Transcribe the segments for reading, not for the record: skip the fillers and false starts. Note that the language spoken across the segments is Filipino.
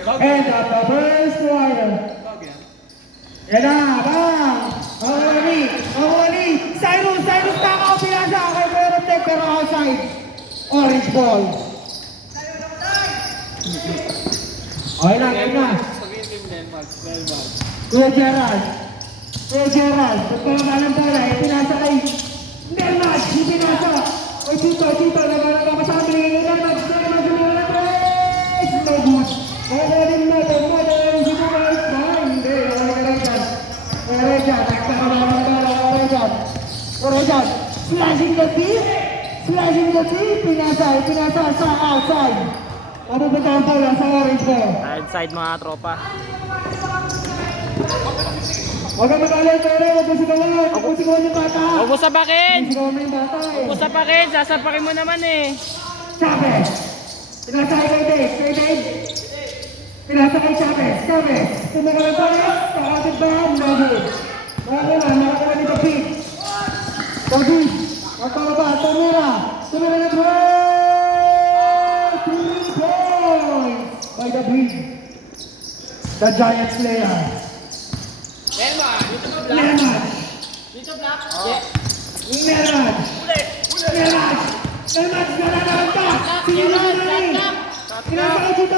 End of the first quarter. Yan na, bang! Mahuli! Cyrus takaw pinasa kay Meron Tech pero outside. Orange ball. Okay na. Kuya Gerald. Pagkakaman ng bola, pinasa kay Nelmad. Pinasa. Oy, Chito, nagkakaman sa kami. Nelmad. No good. Makukunin mo. Hindi. Orejan. Orejan. Slashing the tee. Pinasa sa outside. Mapupunta ang bola sa orange ball. Outside mga tropa. Huwag kang mag-alert, pero huwag mo sigawan yung bata. Huwag mo sapakin! Sigawan mo yung bata eh. Huwag mo sapakin! Sasapakin mo naman eh. Chavez! Pinasa kay Dave. Pinasa kay Chavez. Tumaka ng Chavez. Kakatid ba? No good. Nakakuha ni David. Magpapaba. Tumira na throw! 3 points by David. The Giants player. Lermad! Nalalaman ka! Pinasa kay Chito,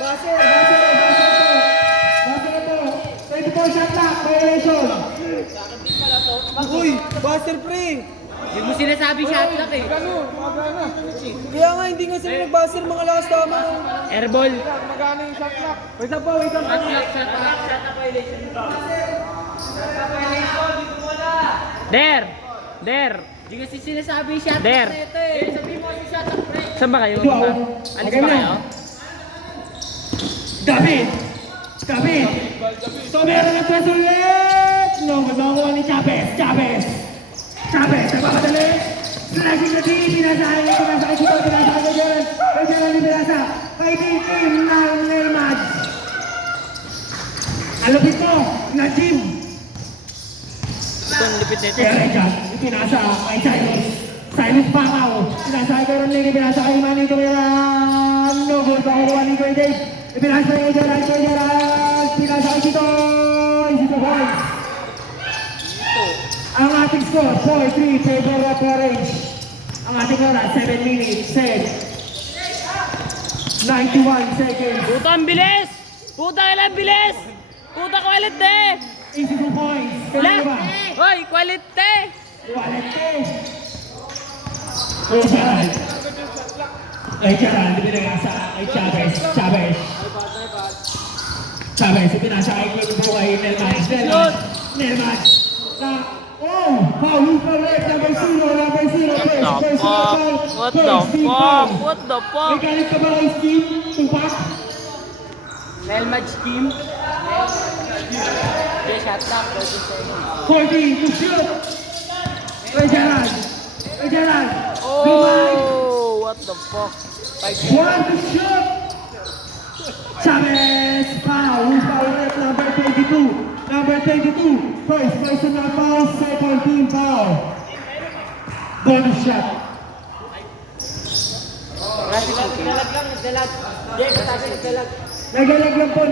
Baser ito. 24 shot clock, violation. Uy, Baser pre! Hindi mo sinasabi shot clock eh. Kaya nga hindi nga sila nag-Baser, mga lakas tama. Airball. Magana yung shot clock. Wait lang po. Der. Hindi kasi sinasabi shot Der. na ito eh. Sabi mo si shot up pre. Saan ba kayo? Ito ako. Alis ba kayo? David! Tumira ng press ulit! No, magmamakuha ni Chavez, nagpapadali! Slashing na team, pinasa kay Chito, pinasa kay Gerald, kay Team ng Nelmad. Alupit mo, Najim! Ito ang lupit nito. Rejan, pinasa kay Cyrus Pakaw, pinasa kay Ronnie, pinasa kay Manny Tumira, no good, pakukuha ni Kuya Dave, pinasa kay Gerald, pinasa kay Chito points. Ang ating score, 4-3, favor of Orange. Ang ating oras, 7 minutes, 91 seconds. Puta ang bilis! Puta kailan bilis! Puta quality! 82 points. Kailan ba? Hoy, quality! Quality. Gerald, binigasa kay Chavez, pinasa kay Kuya kay Nelmad. Foul right, number 0, What the fuck? May galit ka ba kay Steve? Tupak? Nelmad scheme. Okay, shot clock. 14 to shoot. Kay Gerald. Oh, what the fuck? 1 to shoot. Chavez, foul right, number 22. First personal foul, second team foul. Bonus shot. Nagalag lang po.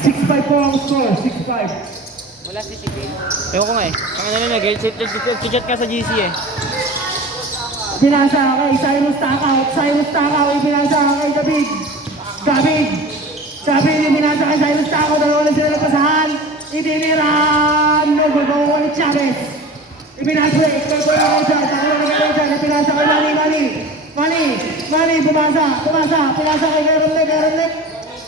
6-5 po ang score, 6-5. Wala si Sige. Ewan ko nga eh. Ang ano na, chat ka sa GC eh. Pinasa kay Cyrus Takaw, pinasa kay David, pinasa kay Cyrus Takaw, dalawa na sila napasahan, itiniran, no good, makukuha ni Chavez, ipinasa kay Manny, pumasa kay Gerald,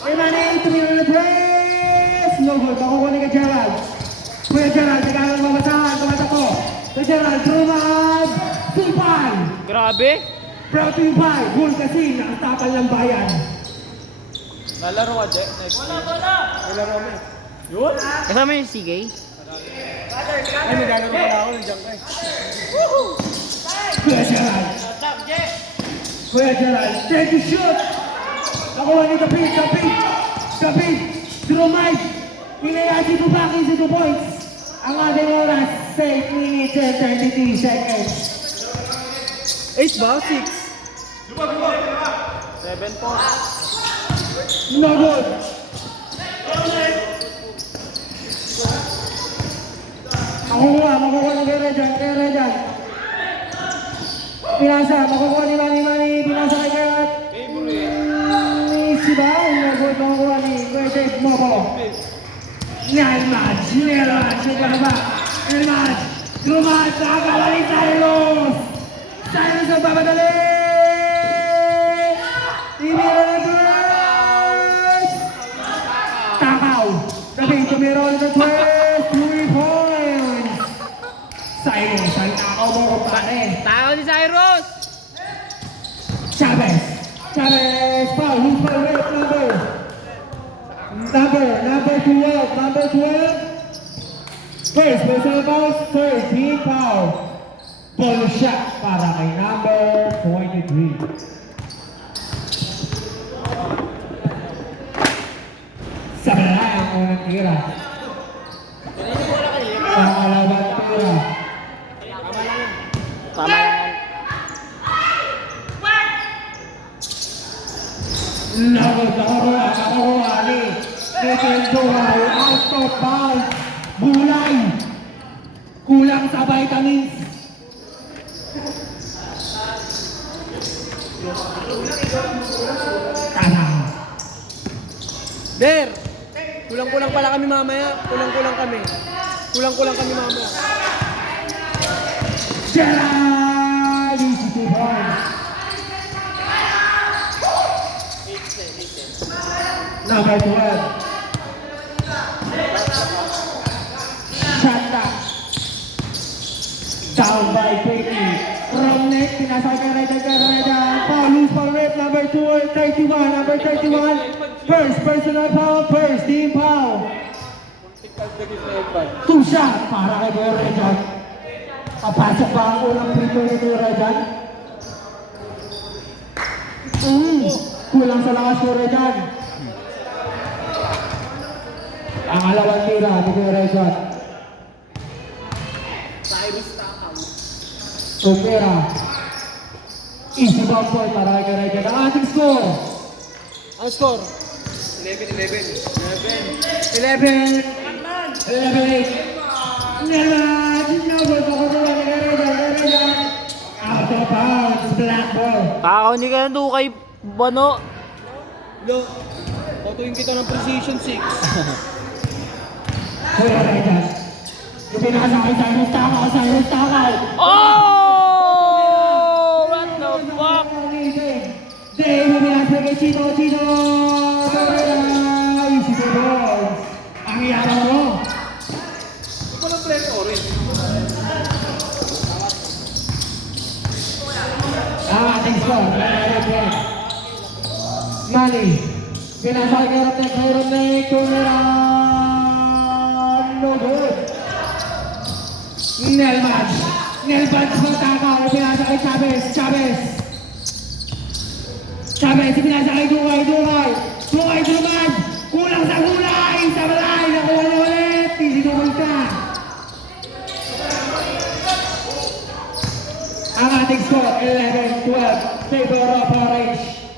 kay Manny, tumira na press, no good, makukuha ni Gerald, Kuya Gerald, nagkaroon mamasahan, tumatakbo, Kuya Gerald, Truman, Sulpan! Grabe! Proud to you by Bull kasi nakatapal ng bayan. Nalaro ka, Jack. Next week. Nalaro mo eh. Yun? Kasama yung CK? Ay, naglalaro pala ako ng junk eh. Kuya Gerald, take the shoot! Nakuha ni David, Dromite, Inayasi Bubaki sa 2 points. Ang ating oras, 8 minutes and 33 seconds. 8 ba? 6? 7 po. No good. Makukuha ni Rejan. Pinasa, makukuha ni Manny, pinasa kay Kayat. Si ba? No good, makukuha ni Dave Mobo. Nail match, Lumad, nakakawa ni Cyrus ang papadali! Timira na twist! Takaw! Dating tumira ulit ang twist! 3 points! Cyrus, ang takaw mo kumpare! Tao si Cyrus! Chavez, foul, who's foul, red number? Number 12. First, personal bounce, first, team foul. Ball shot para kay number 23. Sa balay ang unang tira. Pangalawang tira. Tama yan. Nakakuha ni Buhay, out of bounds. Bulay. Kulang sa vitamins. Tama. Der! Kulang-kulang pala kami mamaya. Kulang-kulang kami mamaya. Gerald! Easy 2 points. Number 12. Shanta. Down by 20. From next, pinasal ka Rejan. Foul, loose foul rip, number 31. First, personal foul, first team foul. Two shot para kay Rejan. Papasok ba ang unang free throw ni Rejan? Kulang sa lakas ko Rejan. Ang alawang tira ni Rejan. Tumira. Easy bomb point para kay Rejan. Ang ating score. Ang score? 11-8. Nagod makukuha ni Rejan. Out of bounds. Black ball. Takaw ni ka na kay Bano. Lo, patuin kita ng precision 6. Kaya Rejan. Pinasa kay Cyrus Takaw. Oh! What the fuck? Dave, pinasa kay Chino. Easy 2 balls. Ang iyaman mo. Walang press orange. Ang ating score. Manny. Pinasa kay Rodney. Tumira. No good. Nel match mo Takaw. Pinasa kay Chavez. Pinasa kay Dungay. Dumad. Kulang sa kulay. Sa balay. Nakuha na ulit. Easy to goal ka. Ang ating score, 11-12. Favor of Orange.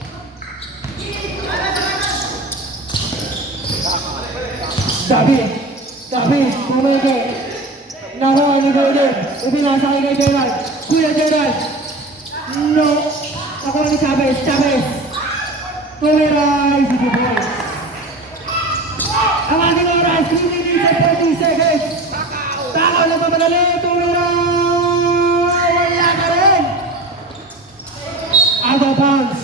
David, pumigil. Nakuha ni Golden. Ipinasa kay Gerald. Kuya Gerald. No. Nakuha ni Chavez. Tumira. Easy to goal. Ang ating oras, 3 minutes and 30 seconds. Takaw na pamadali. Tumira. Wala ka rin. Out of bounds.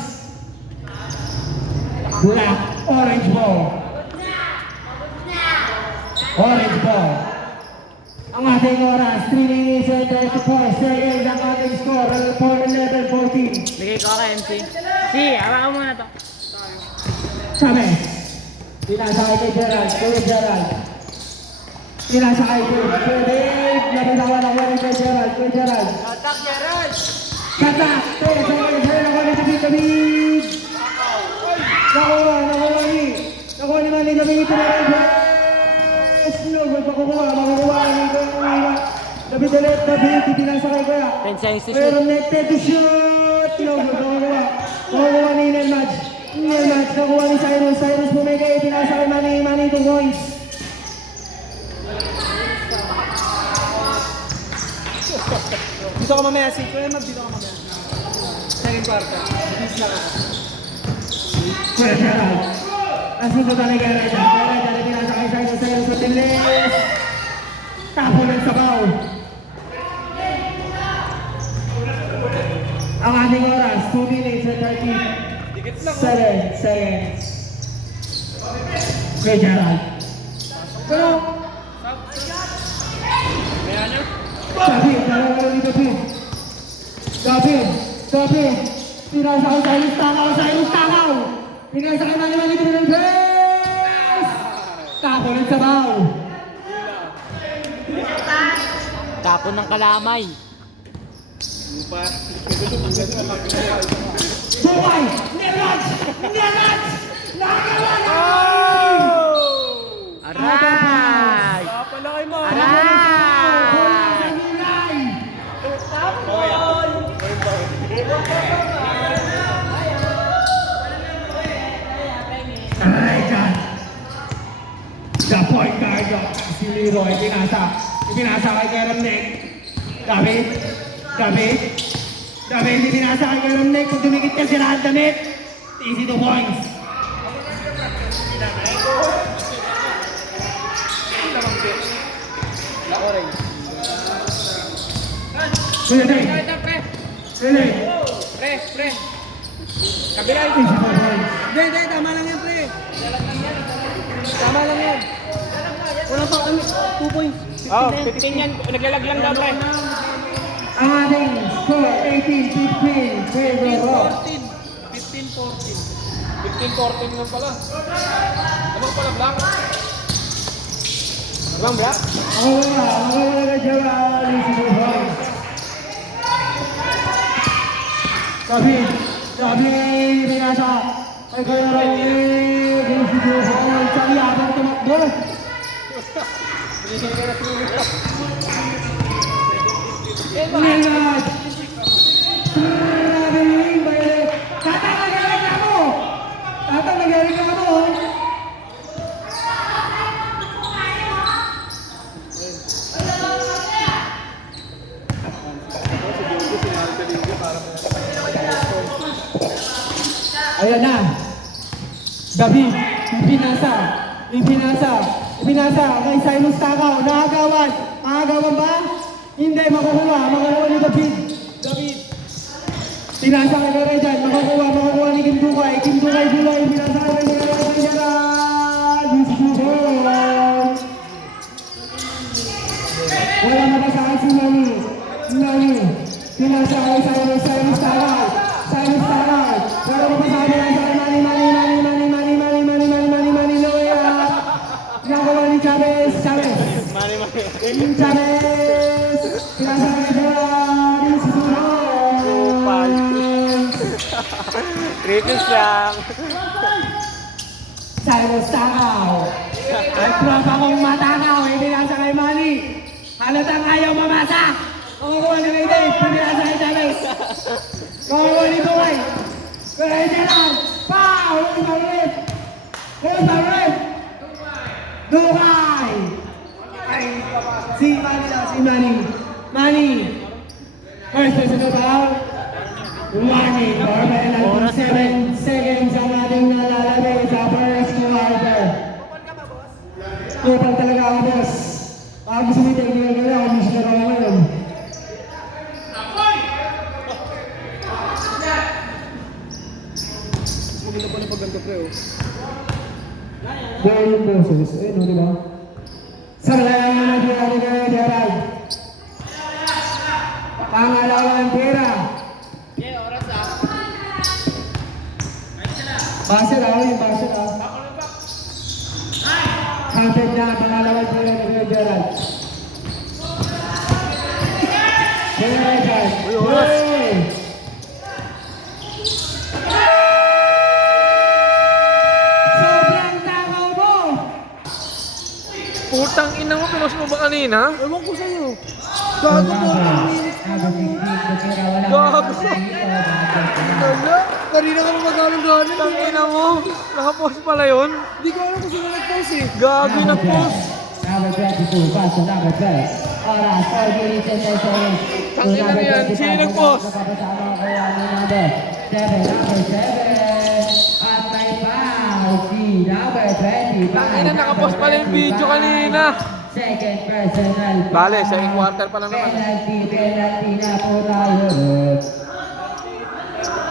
Black, orange ball. Orange ball. Ang ating oras, 3 minutes and 34 seconds. Ang ating score, 4-11-14. Bigay ko kay MC. Si, hawakan mo na to. Chavez. Pinasa kay Gerald. Pinasa kay Dave. Nabitawan ako rin kay Gerald. Attack Gerald! Katak! Pinasa kay Gerald. David. Nakuha ni Manny David. No good. Makukuha ni David ulit, David, ipinasa kay Kuya. 10 seconds to Kuya shoot. connected to shoot! Tinawag, nakukuha ni Nelmatch. Nelmatch, nakuha ni Cyrus. Cyrus bumigay, pinasa kay Manny. Manny 2 points. Dito ka mamaya, si Kuya Mag, dito ka mamaya. Second quarter. Bilis lang ako. Kuya Gerald. Nasusunod ni Kuya Reza. Kuya Reza, pinasa kay Cyrus. Cyrus sa tilis. Tapo ng sabaw. Ang ating oras, 2 minutes and 37 seconds. Kuya Gerald. Pero, David, nalawala ni David. David. Pinasa kay Cyrus Takaw. Cyrus Takaw. Pinasa kay Manny ng press. Tapo ng sabaw. Tapon ng kalamay. Bukay! Nelmatch! Nakakawan! Aray! Kapalaki mo. Aray! Alright, God. The point guard, si Leroy, ipinasa kay Kerem Nick. David, ipinasa kay Kerem Nick. Kung dumikit ka sila ang damit, easy 2 points. Kuya Day, Pre. Kabila easy 4 points. Hindi, tama lang yan, pre. Tama lang yan. Wala pa kami, 2 points. Oh, 15 yan. Naglalag lang daw, pre. Ang ating score, 18-15, favor Rock. 15-14 lang pala. Ano pala, Black? Ano Black? Ako wala na Gerald, easy 2 points. David, binasa kay Kuya Roy, easy 2 points. Sabi habang tumakbo. Nelmatch! Traveling by Tatang, nagaling ka mo! Ayan na. David, ipinasa kay Cyrus Takaw. Nakagawan ba? Hindi, makukuha ni David. Pinasa kay Rejan, makukuha ni Kim Dukay Bulay, pinasa kay Gerald. Wala napasahan si Manny. Pinasa kay Cyrus Takaw. Wala napasahan kay Manny. Loya. Nakuha ni Chavez. Pinasa kay Gerald. Tripples lang. Cyrus Takaw. Ang tropa kong matakaw, pinasa kay Manny. Halatang ayaw mamasa. Makukuha ni May Dave, pinasa kay Chavez. Makukuha ni Dukay. Kaya Gerald. Where's the ref? Dukay. Si Manny. First personal foul. Warning for penalty. 7 seconds ang ating nalalagay sa first quarter. Kupal talaga ako, boss. Baka gusto mo yung technical ka na, commissioner ako ngayon. Maganda pa na pagganto, pre. There yung boses. Ayun, di ba? Sa kalayan na natin kay Gerald. Pangalawang pera. Base lang. Counted na pangalawang pera ni Kuya Gerald. Gerald. Sobrang takaw mo! Putang ina mo, pinos mo ba kanina? Ewan ko sa'yo. Gago mo, Number 16, Kutira, wala. Gago. Dito, Wala. Kanina ka magalang-galang. Tangina mo. Nakapost pala yun. Hindi ko alam kung sino nag-post eh. Gago yung nag-post. Number 22, pass to number 12. Oras, 4 minutes and 10 seconds. Tangina na yan. Sino yung nag-post? Nakapasama ko ang number 7, number 7. At may foul, si number 25. Tangina, nakapost pala yung video kanina. Second personal. Bale, second quarter pa lang naman. Penalty na po tayo.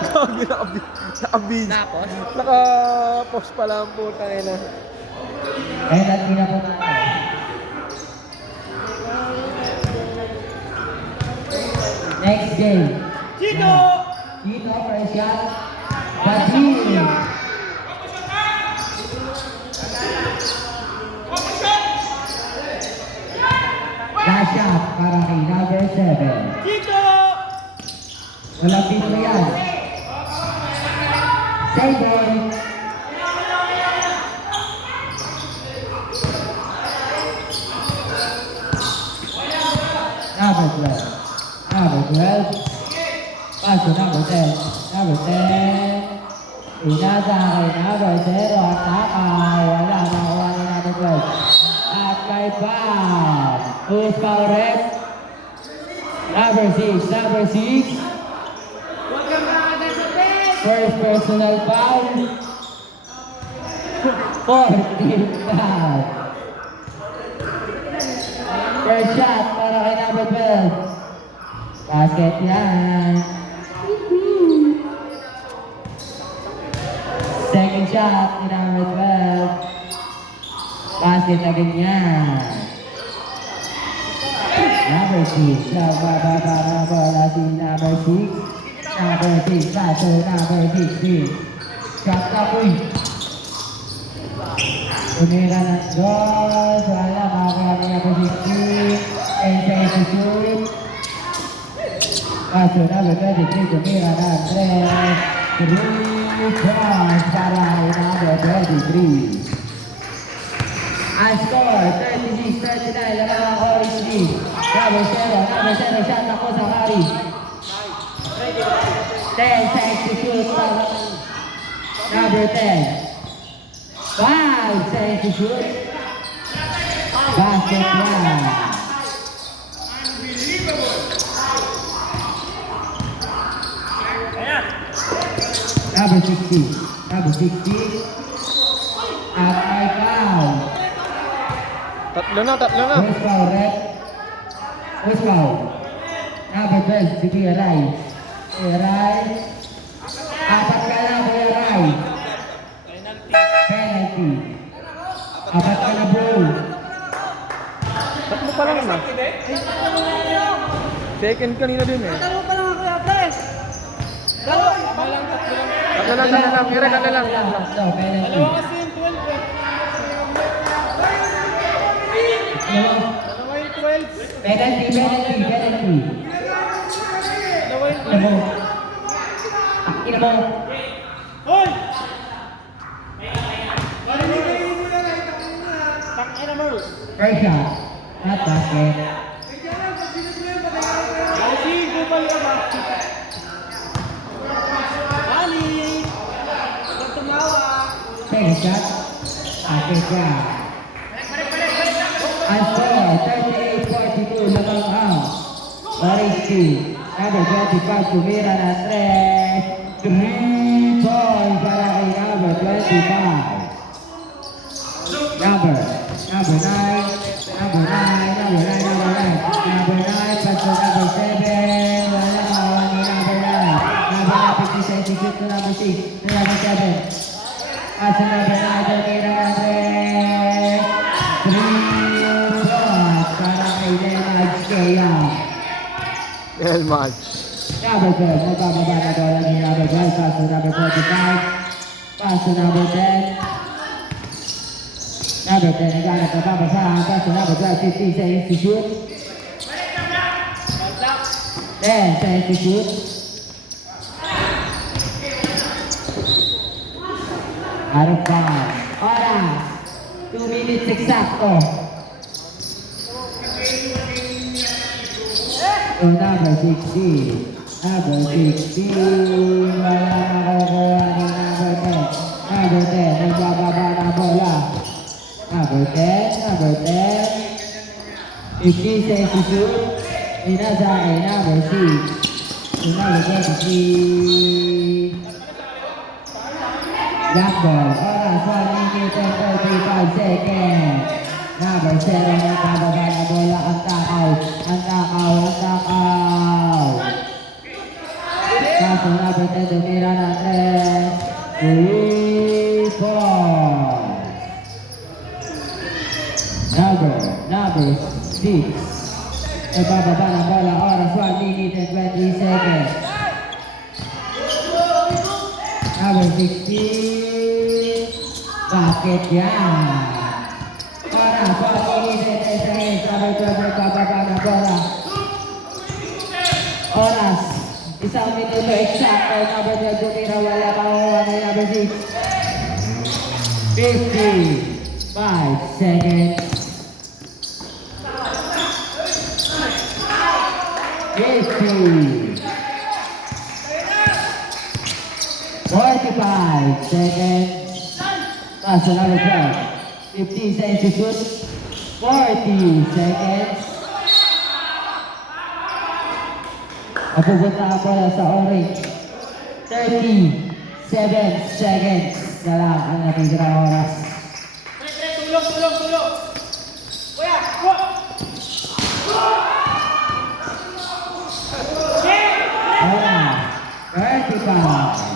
Gago, naka-video. Naka-post pala ang puta na. Penalty na po tayo. Next game. Chito, first shot. Batil. Last shot para kay number 7. Chito! Walang dito yan. Save ball. Number 12. Number 12. Pass to number 10. Number 10. Inasa kay number 0 at takaw. Wala nakuha ni number 12. At may foul. Who's foul ref? Number 6. Number 6. First personal foul. 14 foul. First shot para kay number 12. Basket yan. Second shot ni number 12. Basket na ganyan. Number 6. Nababa bola si number 6. Number 6. Paso number 16. Shot na po. Tumira ng dos. Wala makakaya ni number 16. And tries to shoot. Paso number 23. Tumira ng 3. 3 points para kay number 23. Ang score, 36-39, lamang ang orange team. Number 7, shot ako sa Kari. 10 seconds to shoot para number 10. 5 seconds to shoot. Basket yan. Number 60. At may foul. Tatlo na. Who's foul, Red? Who's foul? Number 12, si Kuya Rai. Kuya Rai. Apat ka na, Kuya Rai. Penalty. Apat ka na, bro. Tatlo pa lang naman. Second kanina din eh. Tatlo lang. Kira, tatlo lang. No, penalty. Penalty. Ina mo. First shot. Not basket. Second shot. Basket yan. Ang score, 38-42, lamang ang orange team. Number 25, tumira ng 3 points para kay number 25. Number 9, pass to number 7, wala kawa ni number 9. Number 9, 50 cents, shoot to number 6, number 7. Pass to number 9, tumira ng 3 points para kay Leonard Skea. Elmad. Number 12, magbababa na bola ni number 12, pass to number 45, pass to number 10. Number 10, naghanap na babasahan, pass to number 12, 15 seconds to shoot. 10 seconds to shoot. Out of bounds. Oras, 2 minutes eksakto. to number 16. Number 16. Wala makukuha ni number 10. Number 10. Nagbababa na bola. Number 10. Number 10. 50 seconds to shoot. Inasa kay number 6. Number 23. Black ball. Oras 1 minute and 35 seconds. Number 7. Nagbababa na bola. Ang takaw. Ang takaw. Ang takaw. Kaso number 10. Tumira ng 3 points. Number 6. Nagbababa ng bola. Oras 1 minute and 20 seconds. Number 16. Bakit yan? Oras 1 minute and 10 seconds. Number 12. Nagbababa ng bola. Oras 1 minuto eksakto. Number 12. Tumira. Wala makuha ni number 6. 55 seconds. 50. 45 seconds. Pass to number 12. 15 seconds to shoot. 40 seconds. Mapupunta ako na sa orange. 37 seconds na lang ang natitira oras. Tulong! Kuya! Oras 35.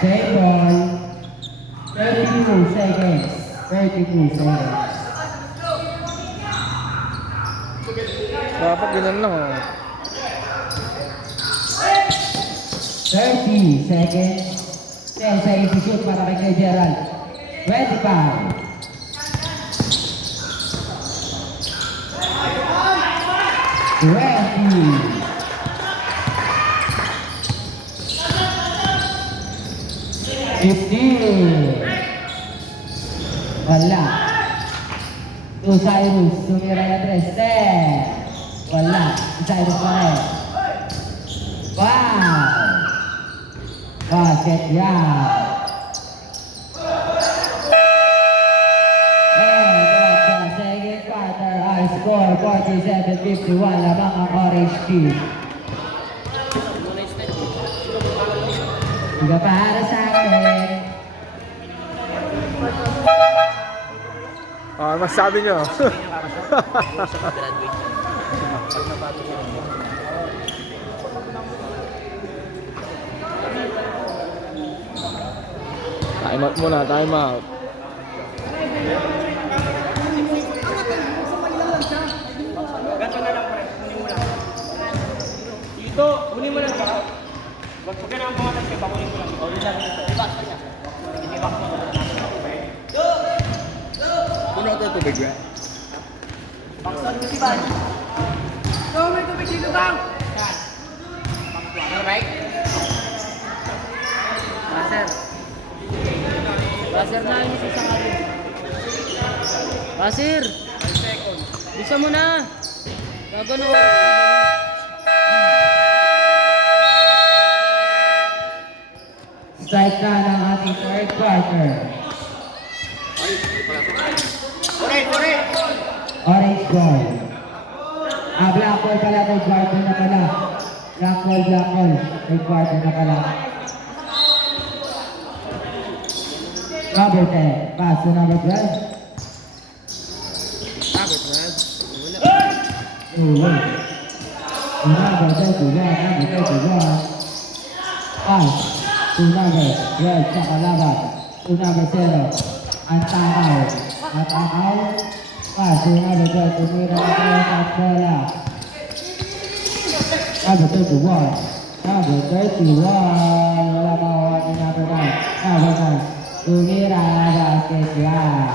Same ball. 32 seconds. 32 seconds. Dapat ganun lang oh. 30 seconds. 10 seconds to shoot para kay Gerald. 25. 20. 15. Wala. To Cyrus. Tumira na 3. 10. Wala. Si Cyrus pa rin. Wow. Basket yan. Second quarter, I score 47-51 lamang ang orange team. Higa para sa akin. Masabi nyo. Time out muna, time out. Dito, kunin mo lang siya. Wag ka na ang pumatay siya, pakunin mo lang. O, yun lang. I-box pa siya. I-box mo lang. Kunin ako ito, tubig ba? Baksan mo si Van. Ito, may tubig dito bang? Alright. Master. Master na yung isa sa kanya. Master! Bisa mo na! Gagano ko. Strike na ng ating third quarter. Orange ball. Black ball pala, third quarter na pala. Black ball, third quarter na pala. Number 10, pass to number 12. Number 12. Number 31. Pass to number 12 sa kalaban. To number 0. Ang takaw. Pass to number 12. Tumira na tayo sa bola. Number 31. Number 31. Wala makuha ni number 9. Number 9. Tumira basket yan.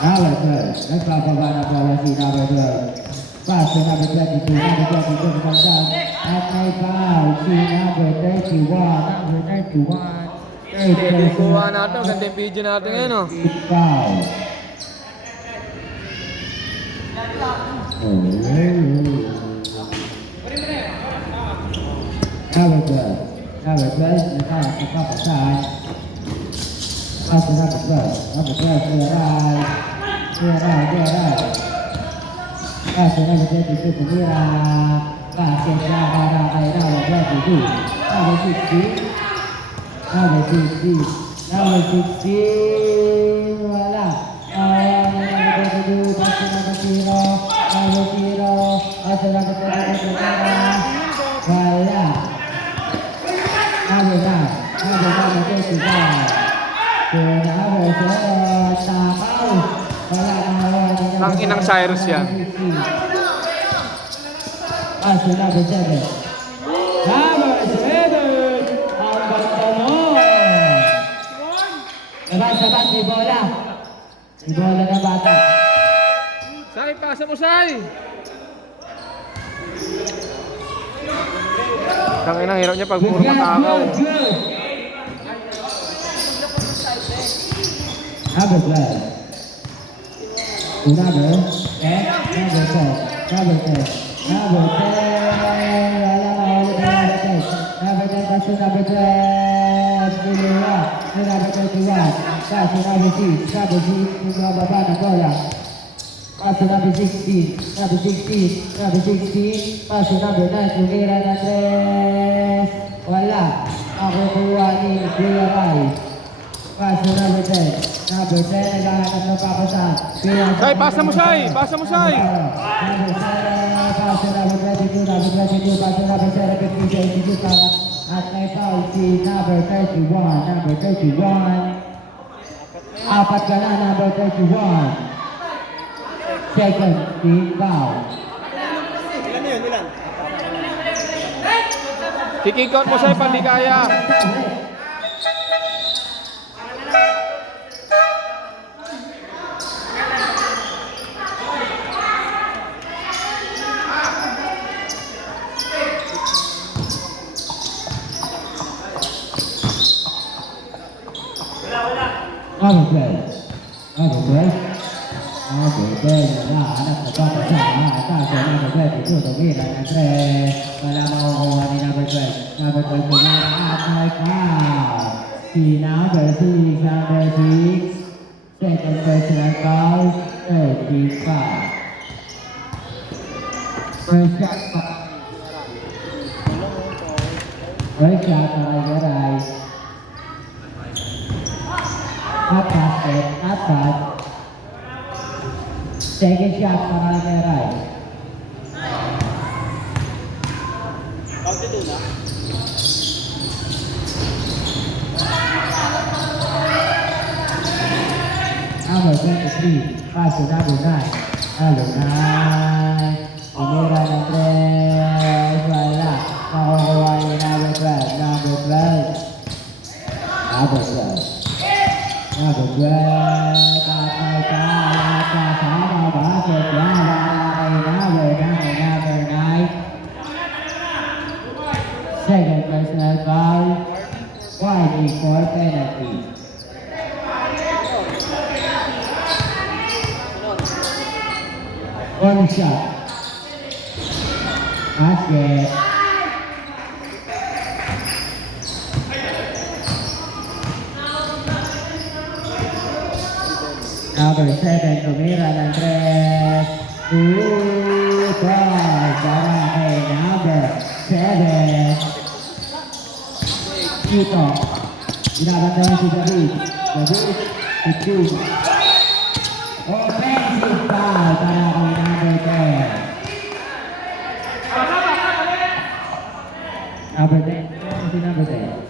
Number 12. Nagpapaba na bola si number 12. Pass to number 22. Number 22 comes down. At may foul si number 31. Number 31. Kuha natin, ganda yung video natin ngayon, oh. Foul. Number 12. Number 12, nakakapasan. Pass number 12. Number 12, clear right. Clear right, clear right. Pass number 22, Pumira. Basket siya para kay number 22. Number 16. Number 16. Number 16. Wala. Number 22. Pass number 0. Number 0. Pass number 22, Pumira. Wala. Number 9. Number 25. Number 7. Takaw. Wala na. Ang inang Cyrus yan. Pass to number 7. Number 7. Ang ganda mo. Labas, di bola. Di bola na bata. Sai, pasa mo, Sai! Ang inang hirap niya pag puro matakaw. Number 12. Number 10. Number 10. Number 10. Number 10. Number 10. Pass to number 12. Piliwa. Number 21. Pass to number 6. Number 6. Bumababa na bola. Pass to number 16. Number 16. Number 16. Pass to number 9. Tumira na 3. Wala. Makukuha ni Kuya Rai. Pass to number 10. Number 10. Naghahanap ng papasan. Sai, pasa mo, Sai! Pasa mo, Sai! Number 7. Pass to number 22. Number 22. Pass to number 7. 52 para at may foul si number 31. Number 31. Apat ka na, number 31. Second team foul. Kick out mo, Sai, pag di kaya. Number 12. Number 12. Number 12 na hanap na papasan. Atas sa number 22. Tumira na 3. Wala makukuha ni number 12. Number 12 tumira at may foul. Si number 6. Number 6. Second personal foul. Third team foul. First shot pa. First shot para Garay. Not basket, not bad. Second shot para Garay. Number 23, pass to number 9. Number 9. Umira ng 3. Wala. Makukuha ni number 12. Number 12. Number 12. Number 12. Patay ka. Lahat kasama. Bakit yan? Wala kay number 9. Second personal foul. 1-4 penalty. One shot. Basket. Number 7, tumira ng 3. Goal para kay number 7. Dito. Ginabantayan si David. David, 15. Offensive foul para kay number 10. Number 10. Ano si number 10?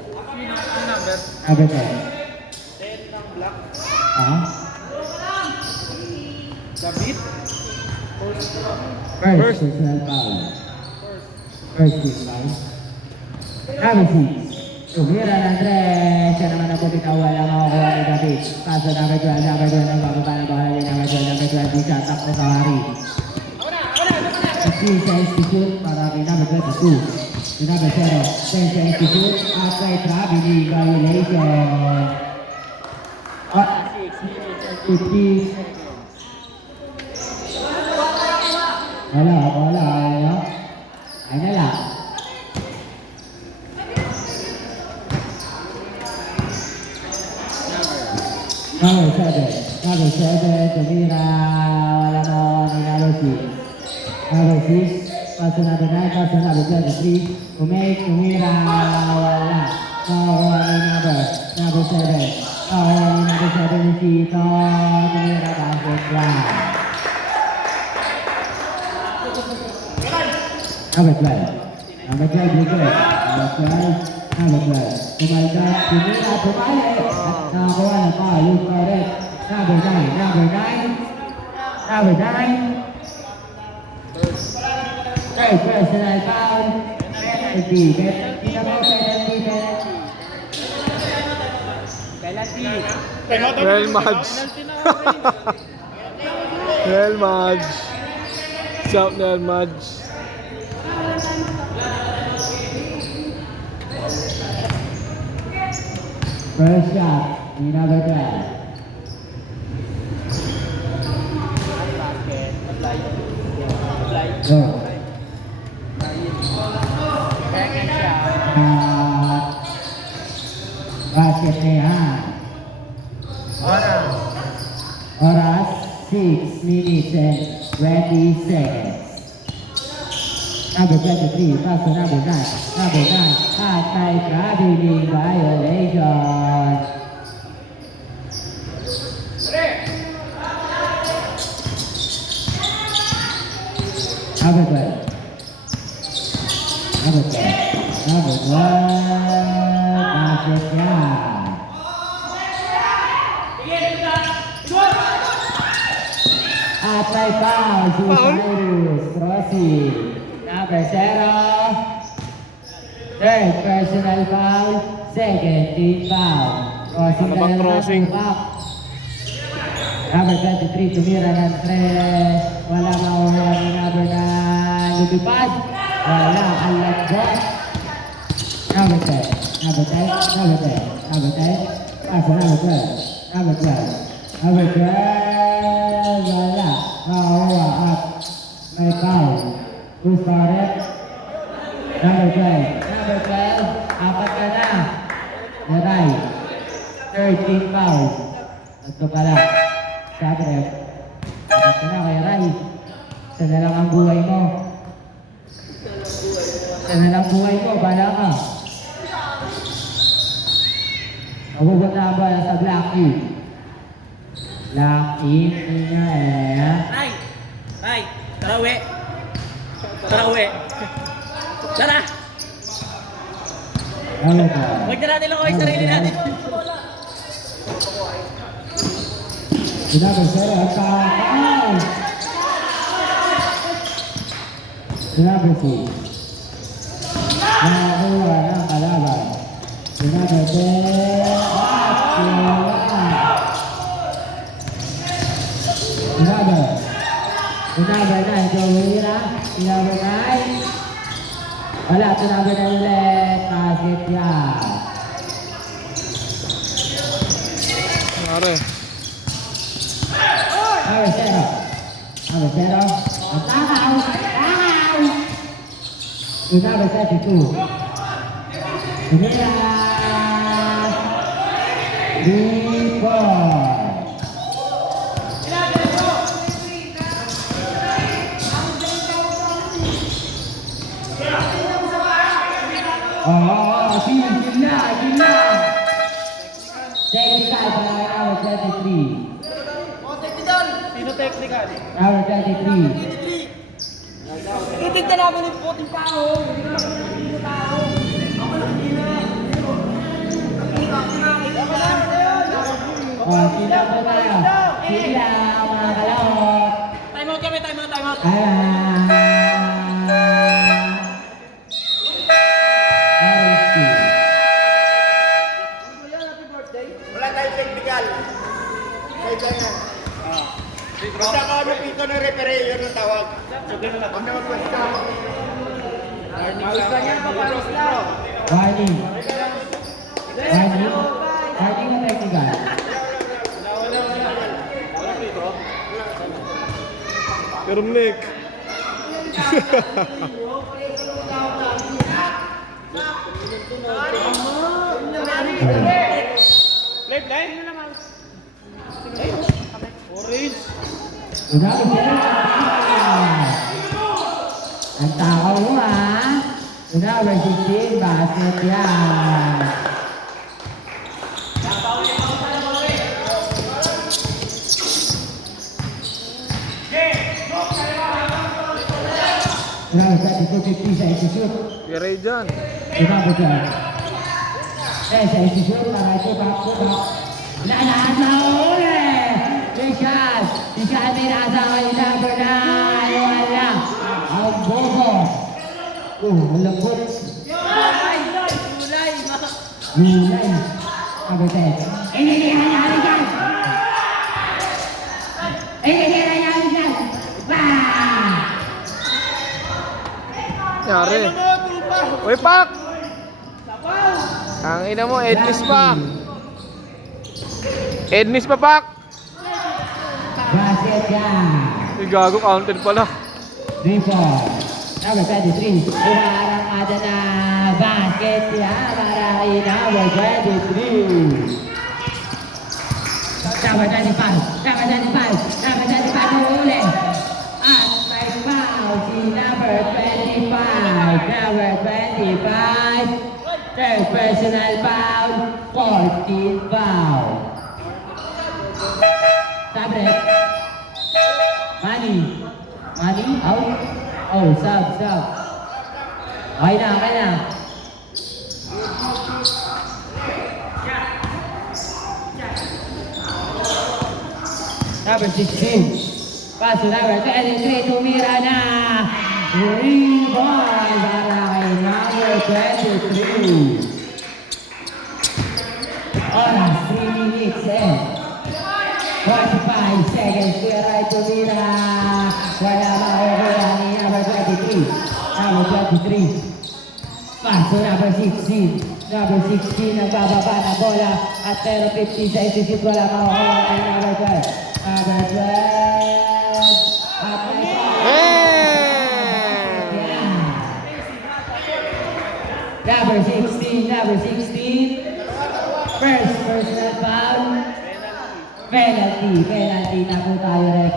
Number 10. 10 ng black. David? First personal foul. First team foul. Number 6. Tumira ng 3. Siya naman ang pumitaw. Walang makukuha ni David. Paso number 12. Number 12 ang bababa ng bahala ni number 12. Number 12. Di siya. Takbo sa hari. 15 sa institute para kay number 22. number 0, 10 to shoot, outside traveling violation. 6 minutes and 50. Wala, ano? Ay na lang. Number 7, tumira, wala mo, number 6. Number 6, pass to number 9, pass to number 23, tumira, wala. Number 7. Number 7 dito, tumira, basket one. Number 12. Number 12, Nicolas. Number 12. Kumalda, tumira, pumali. At nakakuha na pa, yung correct. Number 9. Number 9. Third personal foul. Penalty. Penalty na po, penalty. Real Madge. Real Madge. What's up, Real Madge? First shot, number 12. Go. Basket niya. Oras 6 minutes and 20 seconds. Number 23, pass to number 9. Number 9, anti-traveling violation. Number 12. Number 12. Number 12. Basket niya. At may foul si Cyrus crossing. Number 0. Third personal foul. Second team foul. Crossing Ano bang na crossing? naman. Number 23, tumira ng 3. Wala makuha ni number 9. Lumipad. Wala ang lagbot. Number 10. Number 10. Number 10. Number 10. Pass number 12. Number 12. Number 12. Wala. Makuha at may foul. Who's got it? Number 12. Number 12. Apat ka na. Naray. 13 foul. Ito pala. Sabre. Apat ka na kay Ray. Isa na lang ang buhay mo. Isa na lang buhay mo. Bala ka. Magugunta ba sa Blacky? Blacky niya eh. Ay! Tara, uwi! Tara! Ano ba? Huwag na natin lang yung sarili natin. Number 7 at foul. Number 6. Nakakuha ng kalaban. Number 10 at Number 9, Jowira. Number 9. Wala, number 9 ulit. Basket yan. Pare. Number 0. Number 0. At takaw. Number 32. Jowira. Before. Team na. Technical para number 23. Sino technical? Number 23. Itignan namin yung puting pao. Sila po tayo. Sila, mga kalahok. Time out kami, time out. Wala tayong technical. Kaya yan. Basta ka ano pito ng referee, yun ang tawag. Huwag na mag-west ka. Warning. Warning. Warning na technical. Pero Nick. Left line. Orange. Ang tao mo ha. Number 16, basket yan. Number 32, 50 sa isi-shoot. Garay dyan. Number 12. Sa isi-shoot, para ito, back. Lahat na uli! Richard! Richard, may nasa kay number 9. Wala. Ang bobo. Ang lambot. Gulay. Number 10. Hindi na namin dyan! Hindi na namin dyan! Bah! Nyari. Uy, Pak! Ang ina mo, Ednis pa. Ednis pa, Pak! Basket yan. Uy, gago, counted pala. 3-4. Number 23. Umarang ada na basket yan para kay number 23. Number 25. Number 25. Number 25 na uli. At may foul si number 25. Number 25. Third personal foul. 14 foul. Tabret. Money out. Oh, sub. Okay na. Number 16. Paso number 23. Tumira na. Rebound para kay number 23. Oras, 3 minutes and 45 seconds. Clear right tumira. Wala makukuha ni number 23. Number 23. Paso number 16. Number 16 ang bababa na bola. At pero 50 sa isisip. Wala makukuha ni number 12. Number 12. At may yan. Number 16. First personal foul. Penalty na po tayo, Rek.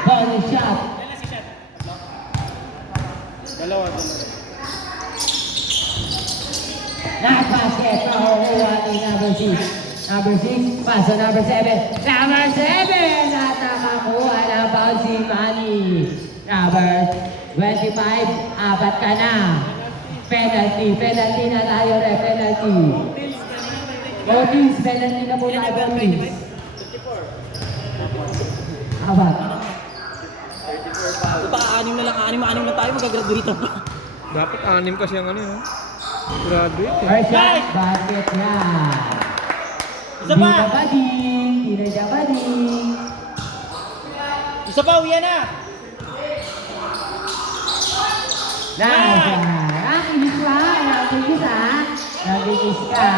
Bonus shot. Dalawa. Nakabasket. Nakukuha ni number 6. Number 6. Paso number 7. Number 7. At nakakuha ng foul si Manny. Number 25. Apat ka na. Penalty na tayo, Rek. Penalty. Botins. Penalty na po tayo, Botins. Apat. Anim na tayo, magagraduate pa. Dapat 6 kasi ang ano yun. Graduate eh. First shot, basket na. Isa pa! Hindi na jabading. Isa pa, uwi na! Nasa, nakinis ka.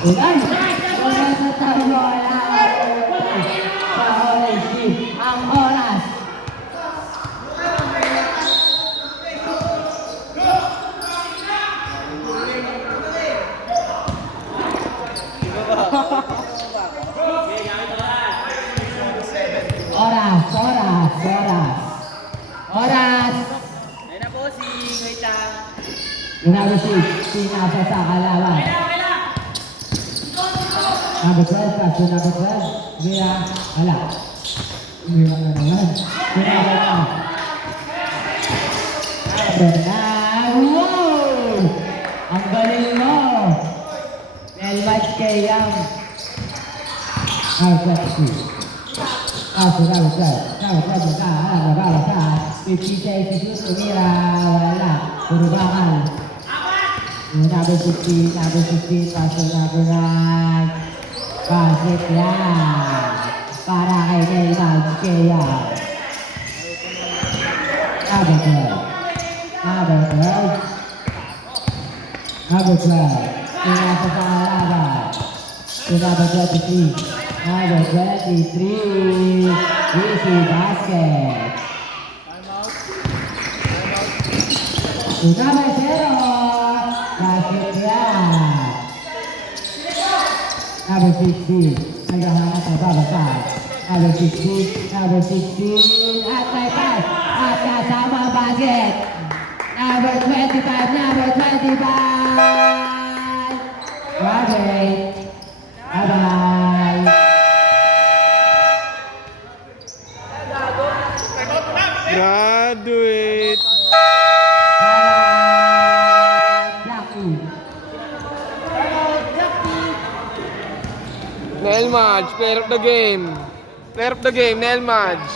Ulan sa tarola. Sa orange team, ang oras. Oras. Ayun na po, wait lang. Inabusig, sinasa sa kalaban. Number 12, paso number 12. Mira, wala. Mira na naman. Number na. Wow! Ang galing mo! Melmatch kay Yang. Number 22. Paso number 12. Number 12 ka. Nabala sa 50 sa 82. Mira, wala. Puro bakal. Number 16, pass to number 9. Pass it lang. Para kay Neymar Kea. Number 12. Pinasa sa harapan. To number 23. Number 23. Easy basket. To number 0. Basket lang. Number 16. Naghahanap ang babasag. Number 16. At may pass. At kasama ang basket. Number 25. Graduate. Bye-bye. Graduate. Jackie. Nail Madge, player of the game. Player of the game, Nail Madge.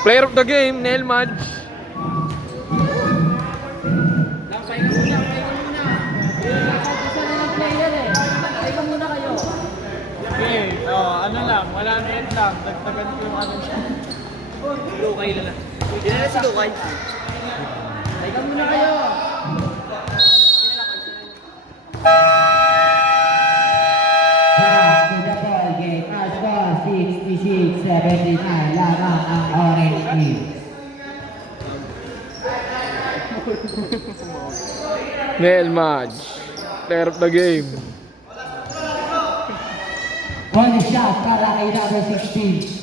Player of the game, Nail Madge. Okay, ano lang, 100 lang. Dagdagan ko yung ano siya. Lukay na lang. Hindi na si Lukay. Teka muna kayo. Back to the ball game. Our score 66-79. Lamang ang orange team. Nail Madge, player of the game. One shot para kay number 16.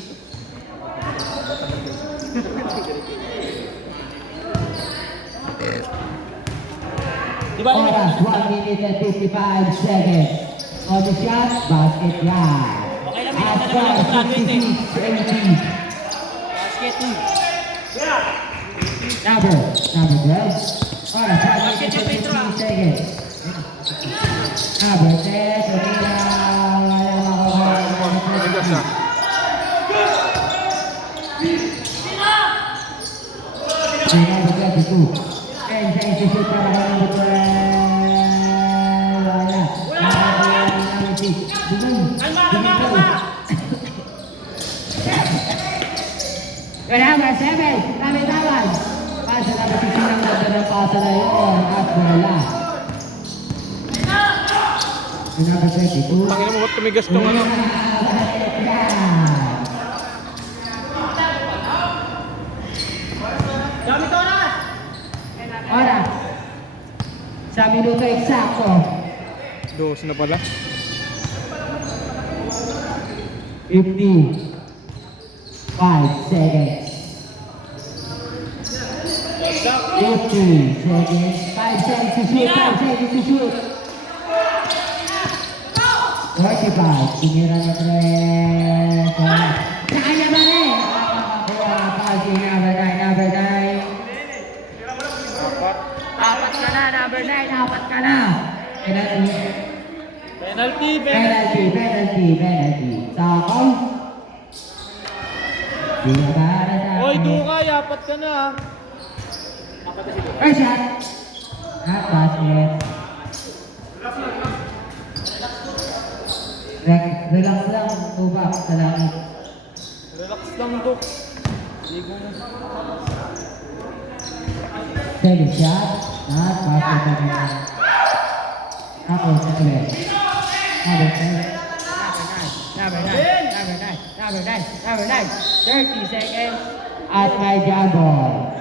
Oras 1 minute and 55 seconds. On the shot, basket lang. At score 66-80. Basket 2. Number 12. Oras 1 minute and 15 seconds. Number 10, Romina. Tigas na. Number 22. And sa shoot para kay number 12. Wala. Number 6. Number 7. Tami-tawan. Pasa number 16 ang magandang pasa na yun. At wala. Number 22. Tangina mo, ba't tumigas tong ano? Oras. Sa minuto eksakto. 2 na pala. 55 seconds. 50 seconds. 5 seconds to shoot. 5 seconds to shoot. 45. Tinira na 3. Sa kanya ba rin? Nakakakuha. Passing number 9. Number 9. Apat ka na. Number 9. Apat ka na. Penalty. Sako. Binabara sa Oy, Dukay, apat ka na. First shot. At basket. Relax lang. Tubak sa langit. Relax lang, Duk. Ligo mo. Second shot. At basket na. Ako sa ulit. Number 9. 30 seconds. At may jump ball.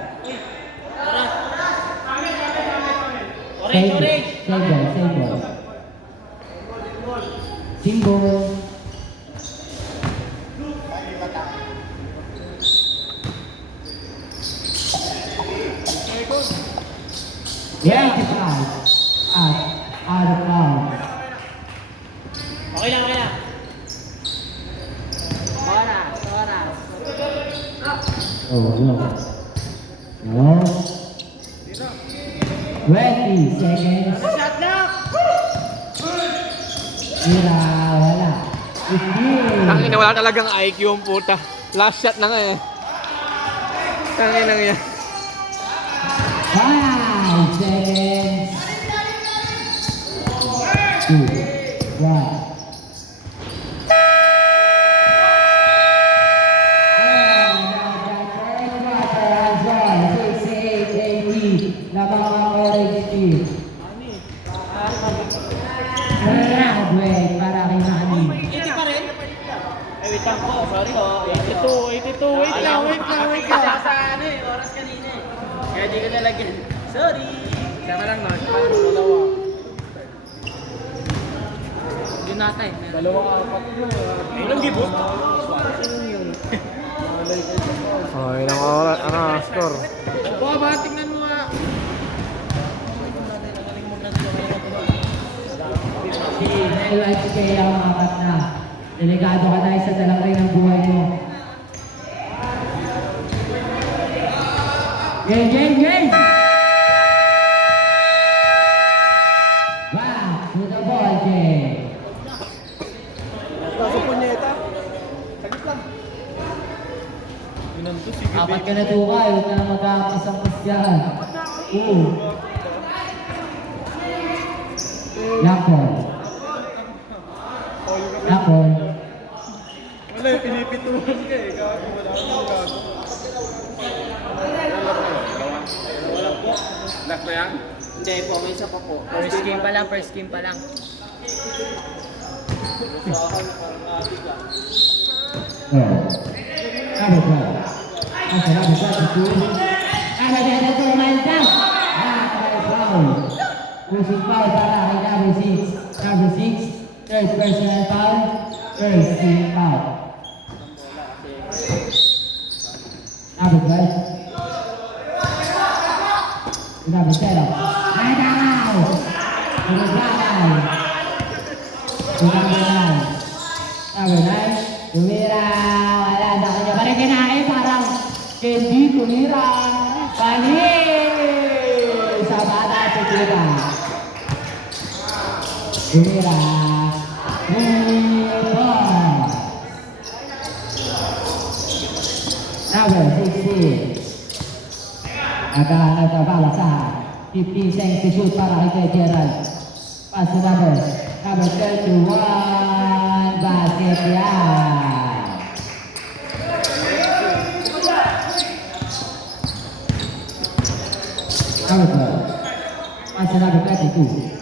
Orange. Same ball. Symbol. Yeah, out of bounds. Okay lang. Oras. Oh, no. No. 20 seconds. Shot lock! Tira, wala. 15. Tangin na wala talagang IQ ang puta. Last shot na nga eh. Tangin na yan. 5 seconds. 2, 1. Para kay Nani. 80 pa rin? Eh, wait lang po. Sorry po. 82. Wait lang. Kasi sa ano eh, oras kanina eh. Kaya di ko nalagyan. Sorry! Sama lang na. Dalawa. Yun natin. Dalawa, apat na. Ilang gibot? Oh, ilang oras. Ano, score? Baka ba, tingnan mo nga. Si Nel HK ang apat na. Delikado ka na isa dalang rin ang buhay mo. Game! Back to the ball game. Pasok po niya. Saglit lang. Apat ka na tukay, huwag ka na magkakasangkas dyan. Lakon. Wala yung pinipituhan ka eh. Gago, wala akong gago. Last na yan? Hindi po, may isa pa po. First game pa lang. Pushing foul para kay number 6. Number 6, third personal foul, first team foul. Number 12. Number 7. Ayaw! Number 9. Number 9. Tumira. Wala na kanya. Parang kinain parang hindi tumira. Panis! Sa bata si Tira. Tumira. Number 16. Agak bala sa 15 seconds to shoot para kay Gerald. Pass to number 31. Basket yan. Number 12. Pass to number 22.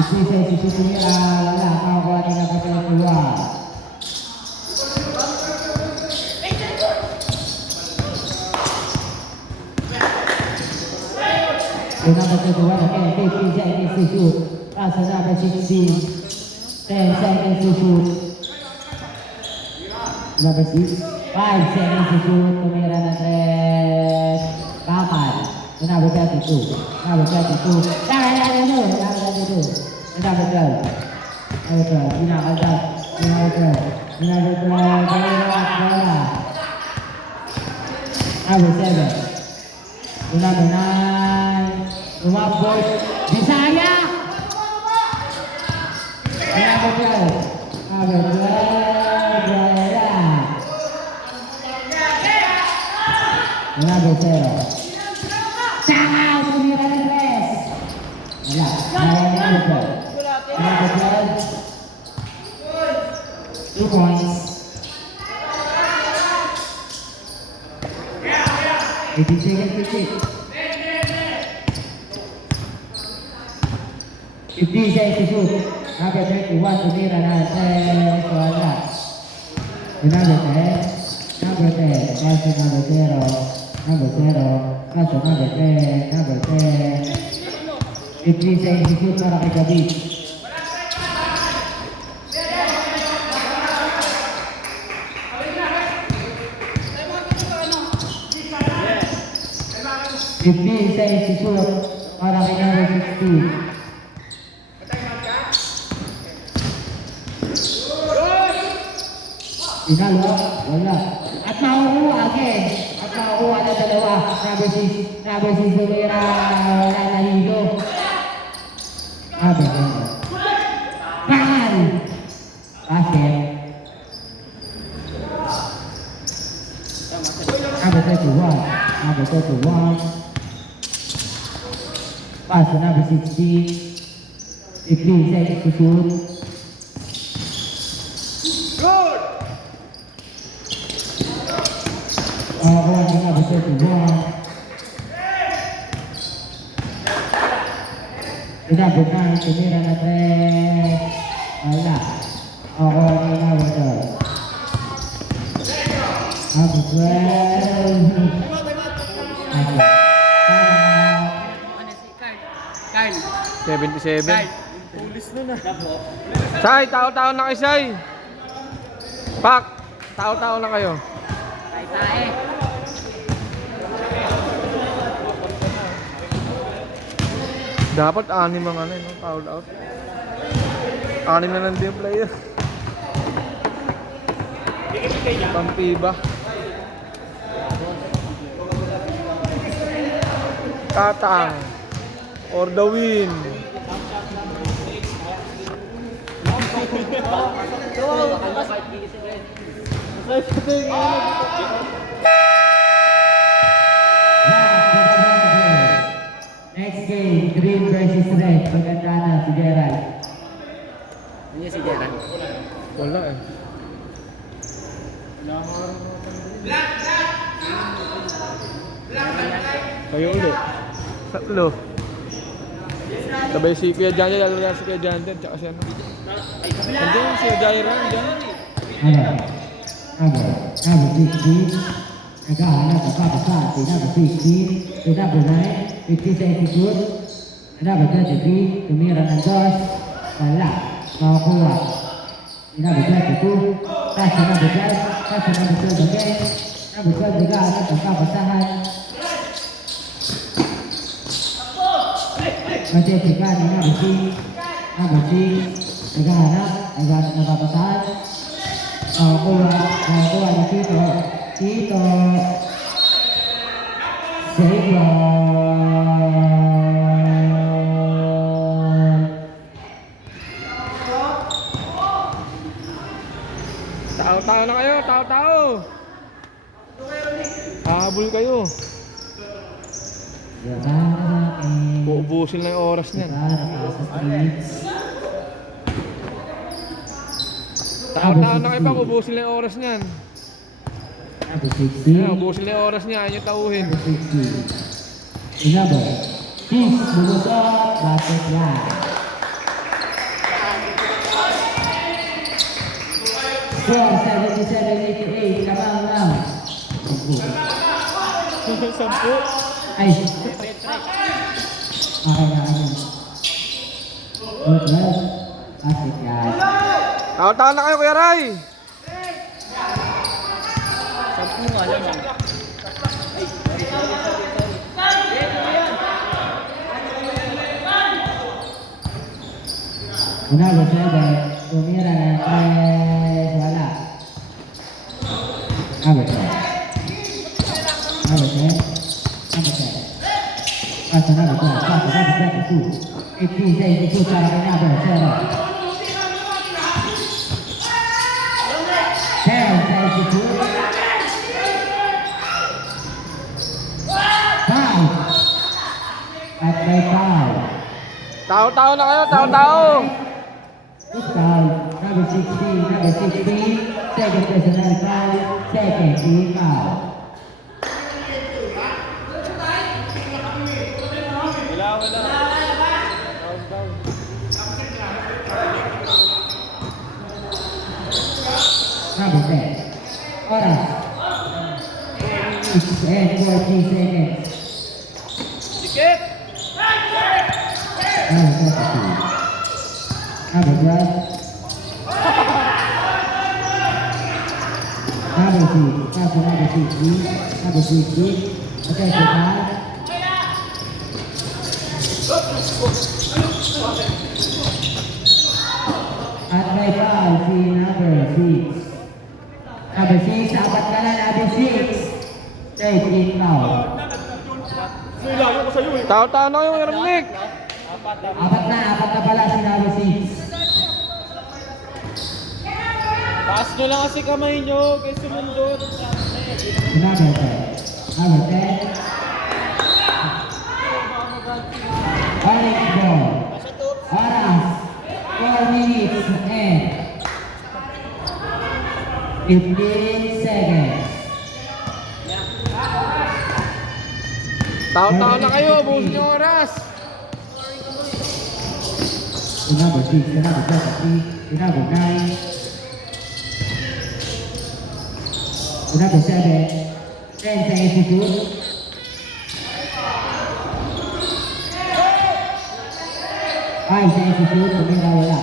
15 seconds to shoot niya. Wala. Makakuha ni number 21. The number 21 again, 15 seconds to shoot. Pass to number 16. 10 seconds to shoot. Number 6. 5 seconds to shoot. Tumira na 3. Kamal. The number 32. Number 32. Number 12. Number 12. Pinakaldap. Number 12. Number 12. Number 7. Number 9. Umabot. Bisaya! Number 12. Number 12. Brayla. Number 0. Sakaw! Tumira ng 3. Wala. Number 12. Number 12. 2 points. 18 seconds to shoot. 15 seconds to shoot. Number 21 tumira na 3. Wala. Number 10. Number 10. Pass to number 0. Number 0. Pass to number 10. Number 10. 15 seconds to shoot para kay Gabi. Fifteen seconds to shoot para kay number 16. Tinalo, wala. At makukuha again. At makukuha na dalawa. Number 6 Tumira, wala na hilo. Pangal! Basket. Number 31. Number 31. Pass to number 16. 15 seconds to shoot. One to number 31. To number 9, tumira na 3. Wala. Ako ni number 12. Number 12. Carl. 77. Pulis na na. Say, tao-tao na kayo, Say. Pak, tao-tao na kayo. Tae. Dapat 6 ang ano, no? Foul out. 6 na nandiyan player. Pampiba. Tatang. Or the win. Next game, green versus red. Maganda na si Gerald. Ano si Gerald? Wala eh. Kayo ulit. Tatlo. Sabay si Kuya Jan, lalagyan si Kuya Jan, tsaka si ano. Andiyan si Jaira, andiyan. Number 16. Naghahanap ang kapasa si number 16. Si number 9. 50 seconds shoot. Number 23. Tumira ng dos. Wala. Makakuha. Si number 22. Pass si number 12. Pass si number 12 again. Number 12 naghahanap ang kapasahan. Matesika ni number 6. Number 6. Naghahanap ng kapasahan. Makakuha ni Tito. Tito. Save Tao-tao na kayo, tao-tao. Hahabol kayo. Uubusin lang yung oras niyan. Tao-tao na kayo pa, ubusin lang yung oras niyan. Number 16. Ubusin lang yung oras niya, ayaw niyo tauhin. Number 16. Number 6. Bulusot. Basket yan. Score 77-88. Kabang lang. 10. Ay. Okay na ano. Good well. Basket yan. Tao-tao na kayo, Kuya Ray. 10 nga lang. Number 7. Tumira ng 3. Wala. Number 10. Number 10. Number 10. Pass to number 12. Pass to number 22. 18 seconds to shoot para kay number 0. 10 seconds to shoot. 5. At may foul. Tao-tao na kayo, tao-tao. This foul, number 16, number 16, second personal foul, second team foul. Number 10. Oras. 6 and 14 seconds. Number 22. Number 12. Number 6. Pass to number 16. Number 16. Okay, so now. At may foul si number 6. Number 6, apat ka na, number 6. Take foul. Tao-tao na yung Ermlik. Apat na pala si number 6. Taas nyo lang kasi kamay nyo kay sumundot. Number 10. Number 10. Orange ball. Oras. 4 minutes and 15 seconds. Tao-tao na kayo, busin yung oras. The number 6, the number 23, the number 9, the number 7, 10 seconds to shoot. Five seconds to shoot, tumira wala.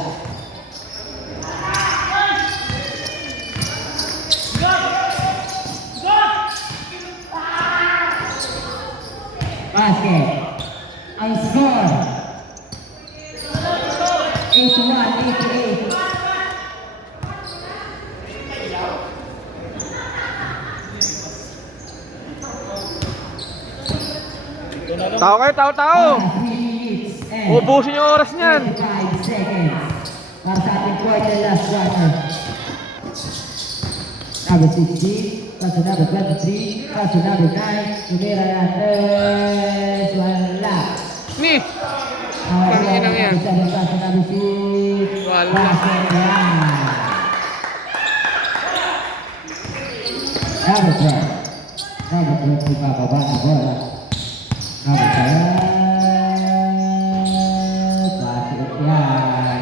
Basket. Ang score. 8-1, 8-8. Tao kayo, tao-tao. 3 minutes and Ubusin yung oras niyan. 25 seconds. Para sa ating quarter last quarter. Number 16, plus number 23, plus number 9, tumira natin, wala. Ni. Panginang yan. Plus number 6, Wala. basket yan. Number 12, number 20, bababa na bola. Number 12, basket yan.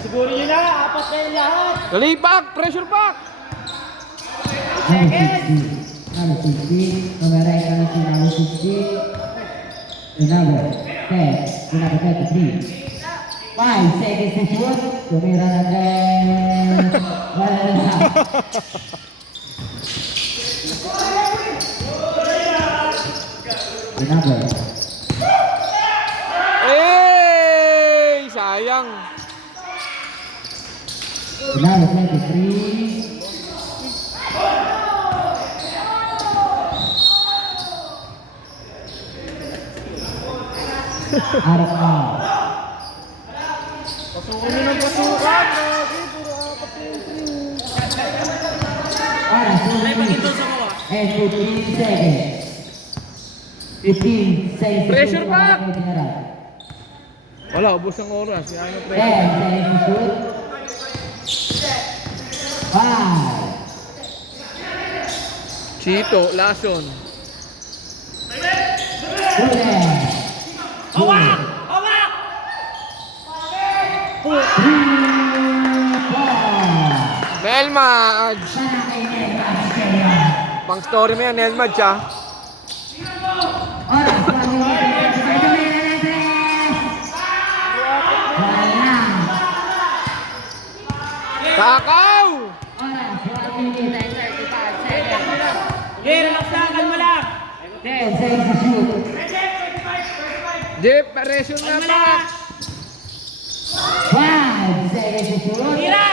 Siguro nyo na, apat kayo lahat. Dali, back! Pressure back! Number 16, number 16, number 9, number 16, the number 10, the number 23. 5 seconds to shoot, tumira na din. Wala. The number, Eh, sayang. the number 23. Out of bounds. Pasukan nyo ng pasukan. Lagi, puro apat yung three. Oras, 2 minutes and 15 seconds. 15 seconds. to Pressure shoot, back. wala kayo tinira. Wala, ubos ang oras. Yan ang 10 pressure. seconds to shoot. 5. Chito, Lason. Hawak! Hawak! 3, 4. Nelmad! Para kay Nelmad kaya. Pang story mo yan, Nelmad siya. Oras, 1 minute. Tumira na tres. Wala. Takaw! Oras, 1 minute and 35 seconds. Okay, relax lang, kalma lang. 10 seconds to shoot. Jeep, pressure na Kalma pa! lang. 5 seconds to shoot. Tira!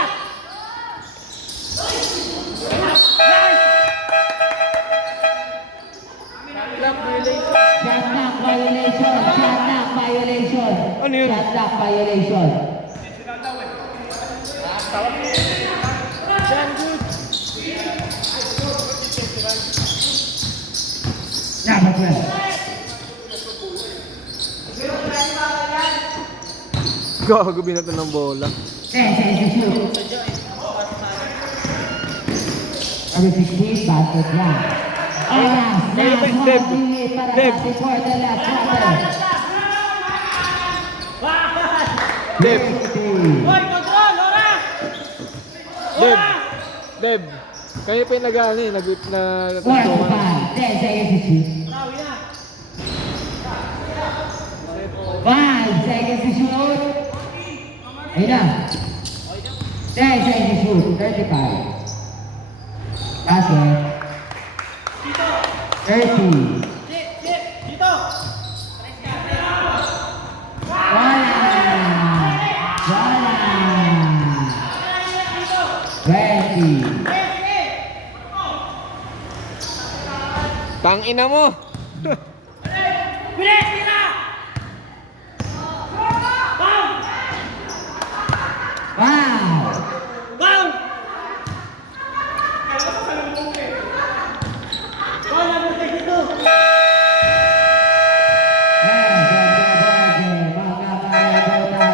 Shot clock violation. Shot clock violation. Ano yun? Shot clock violation. Number 12. Gago, binato ng bola. 10 seconds to shoot. Number 16, basket yan. Oras, Deb, last Deb, 1 minute para Deb. sa ating quarter last quarter. Deb, 50. Hoy, control, oras! Deb, Deb. Kayo pa yung nag-ano eh, nag-tuntungan. 45, 10 seconds to shoot. 5 seconds to shoot. Ayun na. 10 seconds to shoot. 35. Basket. 30. Dito! Wala. Wala. 20. Tang ina mo! Bilis!